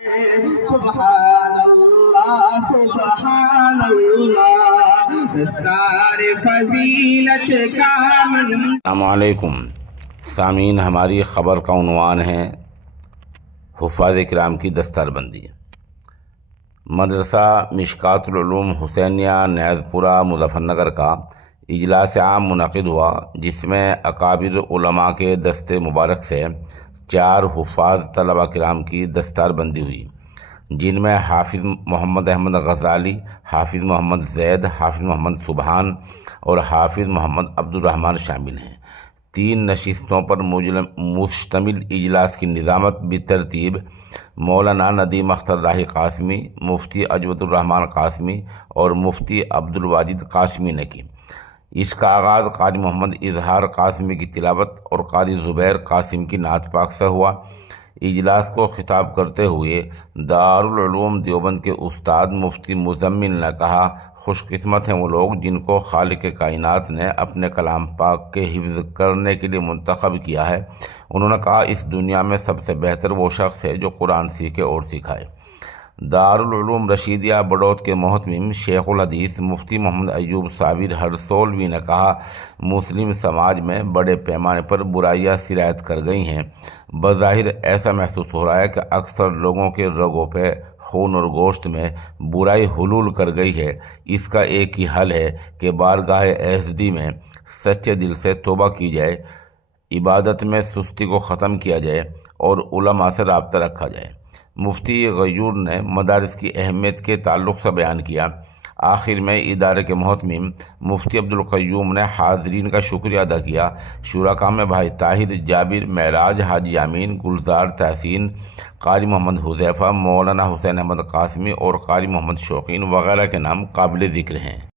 سبحان اللہ سبحان اللہ، دستار فضیلت کا السلام علیکم سامعین، ہماری خبر کا عنوان ہے حفاظ کرام کی دستار بندی۔ مدرسہ مشکات العلوم حسینیہ نیاز پورہ مظفر نگر کا اجلاس عام منعقد ہوا، جس میں اکابر علماء کے دست مبارک سے 4 حفاظ طلبہ کرام کی دستار بندی ہوئی، جن میں حافظ محمد احمد غزالی، حافظ محمد زید، حافظ محمد سبحان اور حافظ محمد عبد الرحمن شامل ہیں۔ 3 نشستوں پر مشتمل اجلاس کی نظامت بترتیب مولانا ندیم اختر راہی قاسمی، مفتی اجود الرحمن قاسمی اور مفتی عبد الواجد قاسمی نے کی۔ اس کا آغاز قاری محمد اظہار قاسمی کی تلاوت اور قاری زبیر قاسم کی نعت پاک سے ہوا۔ اجلاس کو خطاب کرتے ہوئے دارالعلوم دیوبند کے استاد مفتی مزمل نے کہا، خوش قسمت ہیں وہ لوگ جن کو خالق کائنات نے اپنے کلام پاک کے حفظ کرنے کے لیے منتخب کیا ہے۔ انہوں نے کہا، اس دنیا میں سب سے بہتر وہ شخص ہے جو قرآن سیکھے اور سکھائے۔ دارالعلوم رشیدیہ بڑوت کے محتمم شیخ الحدیث مفتی محمد ایوب صابر ہرسولوی نے کہا، مسلم سماج میں بڑے پیمانے پر برائیاں سرایت کر گئی ہیں۔ بظاہر ایسا محسوس ہو رہا ہے کہ اکثر لوگوں کے رگوں پہ خون اور گوشت میں برائی حلول کر گئی ہے۔ اس کا ایک ہی حل ہے کہ بارگاہ احسدی میں سچے دل سے توبہ کی جائے، عبادت میں سستی کو ختم کیا جائے اور علماء سے رابطہ رکھا جائے۔ مفتی غیور نے مدارس کی اہمیت کے تعلق سے بیان کیا۔ آخر میں ادارے کے محتمم مفتی عبدالقیوم نے حاضرین کا شکریہ ادا کیا۔ شرکاء میں بھائی طاہر، جابر، معراج، حاجی امین، گلزار، تحسین، قاری محمد حذیفہ، مولانا حسین احمد قاسمی اور قاری محمد شوقین وغیرہ کے نام قابل ذکر ہیں۔